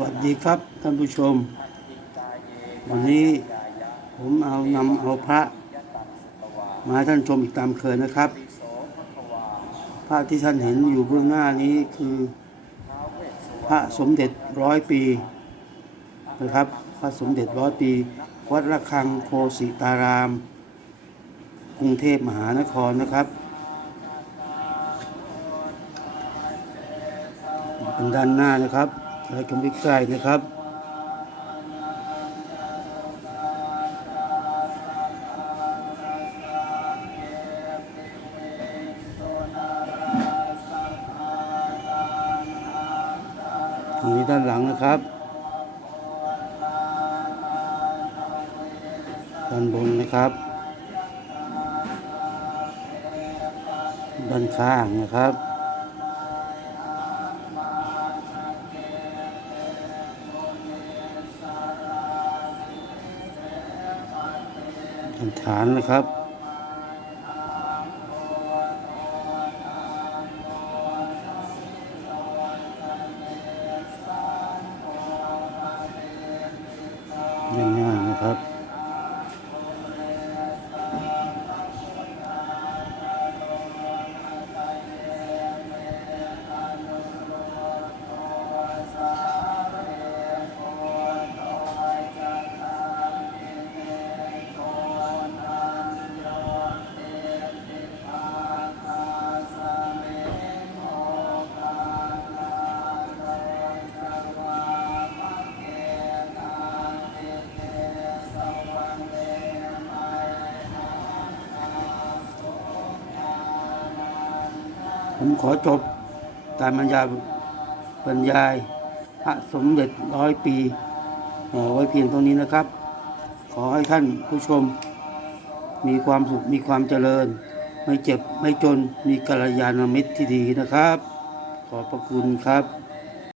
วัสดีครับท่านผู้ชม วันนี้ผมเอานำเอาพระ มาท่านชมอีกตามเคยนะครับ พระที่ท่านเห็นอยู่เบื้องหน้านี้คือ พระสมเด็จร้อยปีนะครับ พระสมเด็จร้อยปี วัดระฆังโคสิตาราม กรุงเทพมหานครนะครับเป็นด้านหน้านะครับ ชมใกล้ๆนะครับตรงนี้ด้านหลังนะครับ ด้านบนนะครับ ด้านข้างนะครับ ฐานนะครับง่านหน้านะครับ ผมขอจบการบรรยายบรรยายพระสมเด็จร้อยปีไว้เพียงเท่านี้นะครับ ขอให้ท่านผู้ชม มีความสุขมีความเจริญ ไม่เจ็บไม่จนมีกัลยาณมิตรที่ดีนะครับ ขอบพระคุณครับ